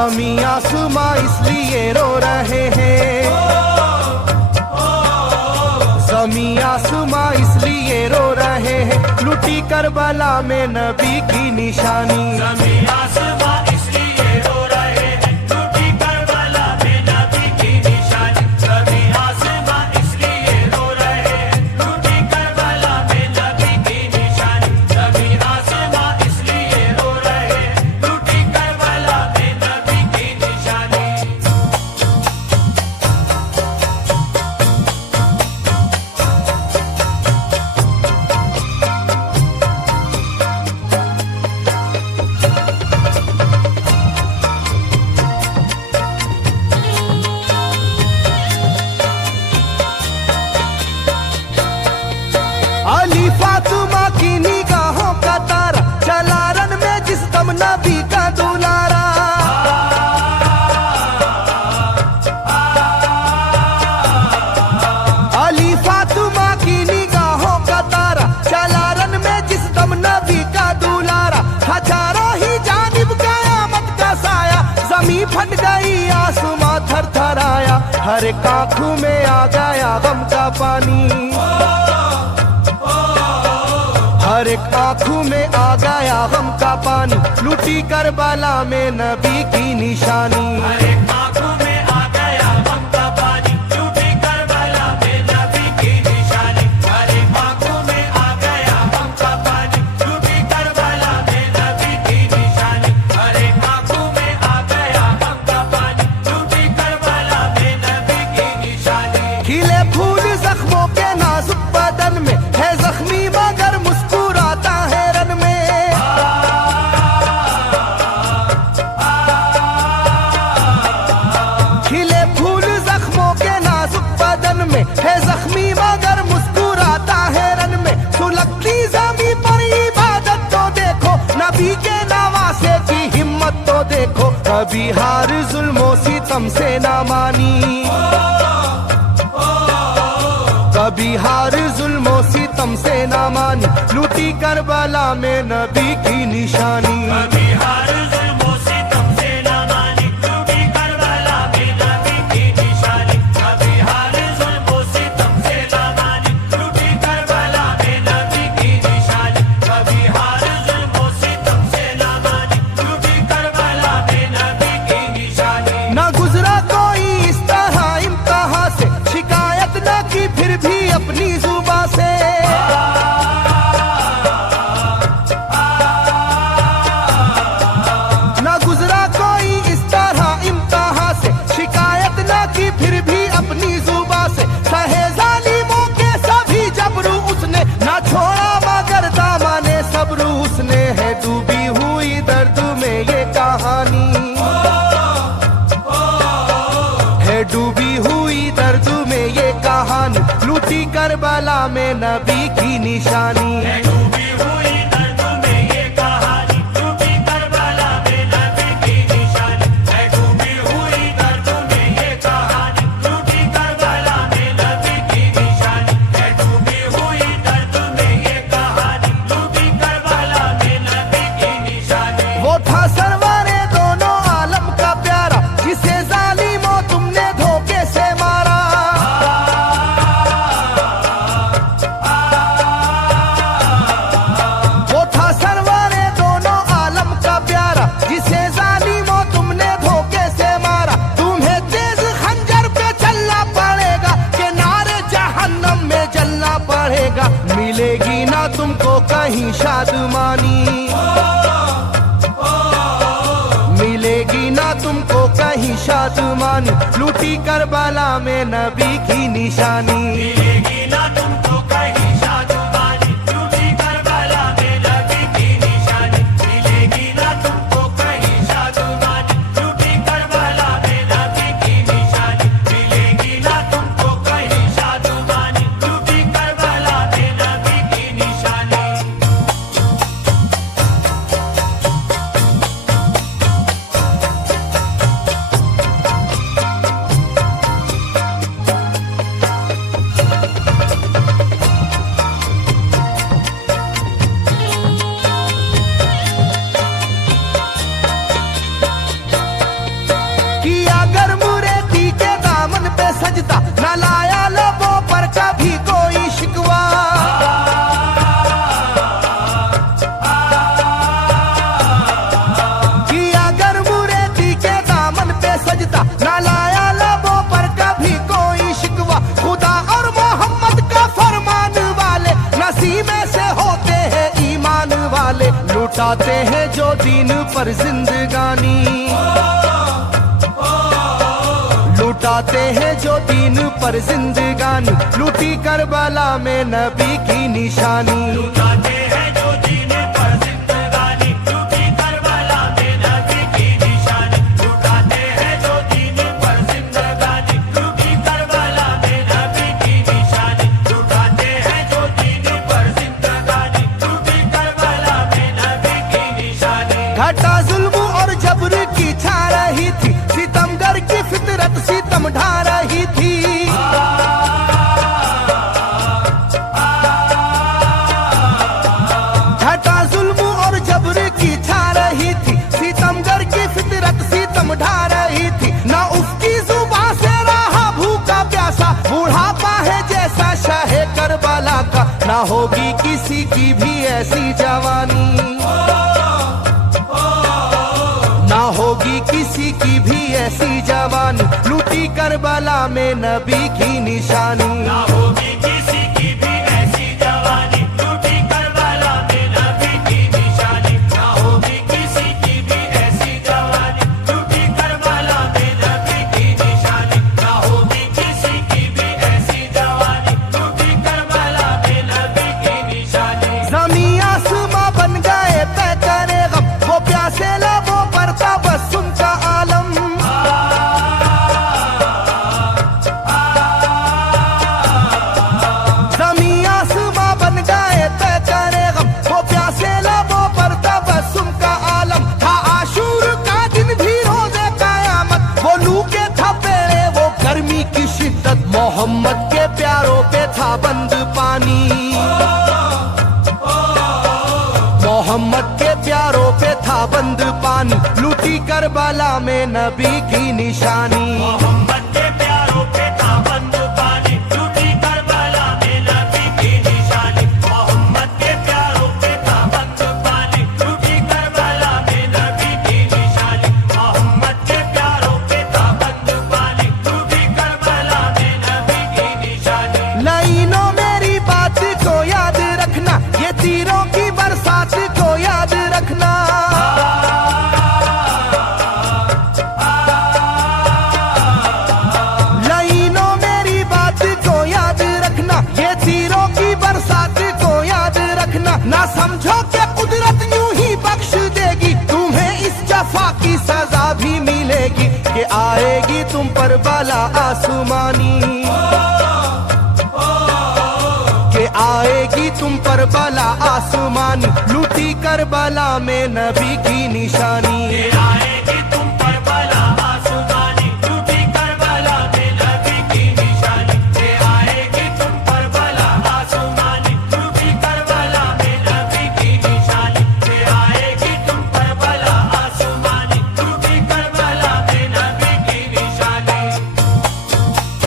ज़मीं आसमां इसलिए रो रहे हैं, ज़मीं आसमां इसलिए रो रहे हैं, लुटी करबला में नबी की निशानी। ज़मीं आसमां इसलिए रो रहे हैं, लुटी करबला में नबी की निशानी। ज़मीं आसमां इसलिए रो रहे हैं, लुटी करबला में नबी की निशानी। ज़मीं आसमां इसलिए रो रहे हैं, लुटी करबला में नबी की निशानी। अली फातिमा की निगाहों का तारा, चला रन में जिस दम नबी का दुलारा। अली फातिमा की निगाहों का तारा, चला रन में जिस दम नबी का दुलारा। हजारों ही जानिब कयामत का साया, जमीन फट गई आसमां थर थर आया। हर एक आंखों में आ गया गम का पानी, हर एक आंखों में आ गया गम का पानी, लुटी करबला में नबी की निशानी। हर एक आंखों में आ गया गम का पानी, लुटी करबला में नबी की निशानी। हर एक आंखों में आ गया गम का पानी, लुटी करबला में नबी की निशानी। हर एक आंखों में आ गया गम का पानी, लुटी करबला में नबी की निशानी। खिले फूल जख्मों के नाजुक बदन में है जख्मी मगर मुस्कुराता है रन में। खिले फूल जख्मों के नाजुक बदन में है जख्मी मगर मुस्कुराता है रन में। सुलगती ज़मीं पर इबादत तो देखो, नबी के नवासे की हिम्मत तो देखो। कभी हार जुल्मों सितम से ना मानी, कभी हार जुल्मों सितम से ना मानी, लुटी करबला में नबी की निशानी। कभी हार जुल्मों सितम से ना मानी, लुटी करबला में नबी की निशानी। कभी हार जुल्मों सितम से ना मानी, लुटी करबला में नबी की निशानी। कभी हार जुल्मों सितम से ना मानी, लुटी करबला में नबी की निशानी। ना गुजरा कोई इस तरह इम्तिहान से, शिकायत न की फिर भी अपनी जुबां से। ना गुजरा कोई इस तरह इम्तिहान से, शिकायत न की फिर भी अपनी जुबां से। सहे जालिमों के सभी जबरू उसने, ना छोड़ा मगर दामने सब्र उसने। है डूबी हुई दर्द में ये कहानी, है डूबी हुई दर्द में ये कहानी, लुटी करबला में नबी की निशानी। है डूबी हुई दर्द में ये कहानी, लुटी करबला में नबी की निशानी। है डूबी हुई दर्द में ये कहानी, लुटी करबला में नबी की निशानी। है डूबी हुई दर्द में ये कहानी, लुटी करबला में नबी की निशानी। वो था सरवारे दोनों आलम का प्यारा, जिसे जालिमों तुमने धोखे से मारा। वो था सरवारे दोनों आलम का प्यारा, जिसे जालिमों तुमने धोखे से मारा। तुम्हें तेज खंजर पे चलना पड़ेगा, के नारे जहन्नम में जलना पड़ेगा। मिलेगी ना तुमको कहीं शादमानी, मिलेगी ना तुमको कहीं शादमानी, लुटी करबला में नबी की निशानी। मिलेगी ना तुमको कहीं शादमानी, लुटी करबला में नबी की निशानी। मिलेगी ना तुमको कहीं शादमानी, लुटी करबला में नबी की निशानी। मिलेगी ना तुमको कहीं शादमानी, लुटी करबला में नबी की निशानी। लुटाते हैं जो दीन पर जिंदगानी, लुटाते हैं जो दीन पर जिंदगानी, लूटी करबला में नबी की निशानी। लुटाते हैं जो दीन पर जिंदगानी, लूटी करबला में नबी की निशानी। लुटाते हैं जो दीन पर जिंदगानी, लूटी करबला में नबी की निशानी। लुटाते हैं जो दीन पर जिंदगानी, लूटी करबला में नबी की निशानी। घटा जुल्म और जबर की छा रही थी, सितमगर की फितरत सितम ढा रही थी। घटा जुल्म और जबर की छा रही थी, सितमगर की फितरत सितम ढा रही थी। ना उसकी जुबान से रहा भूखा प्यासा, बुढ़ापा है जैसा शाहे करबला का, ना होगी किसी की भी ऐसी जवानी, ना होगी किसी की भी ऐसी जवानी, लूटी करबला में नबी की निशानी। ना होगी किसी की भी ऐसी जवानी, लूटी करबला में नबी की निशानी। ना होगी किसी की भी ऐसी जवानी, लूटी करबला में नबी की निशानी। ना होगी किसी की भी ऐसी जवानी, लूटी करबला में नबी की निशानी। ज़मीं आसमां बन गए तय करे गम, वो प्यासे लबों पर था बस उनका आलम। ज़मीं आसमां बन गए तय करे गम, वो प्यासे लबों पर था बस उनका आलम। था आशूर का दिन भी रोज़े क़यामत, वो लू के था पेड़े वो गर्मी की शिद्दत, मोहम्मद के प्यारों पे था बंद पानी, मोहम्मद के प्यारों पे था बंद पानी, लूटी करबला में नबी की निशानी। मोहम्मद के प्यारों पे था बंद पानी, लूटी करबला में नबी की निशानी। मोहम्मद के प्यारों पे था बंद पानी, लूटी करबला में नबी की निशानी। मोहम्मद के प्यारों पे था बंद पानी, लूटी करबला में नबी की निशानी। लाइनों मेरी बात को याद रखना, ये तीरों की बरसात को याद रखना। लाइनों मेरी बात को याद रखना, ये तीरों की बरसात को याद रखना। ना समझो कि कुदरत यूं ही बख्श देगी, तुम्हें इस जफा की सजा भी मिलेगी, कि आएगी तुम पर बला आसमानी, कि आएगी तुम पर बला आसमानी, लूटी करबला में नबी की निशानी।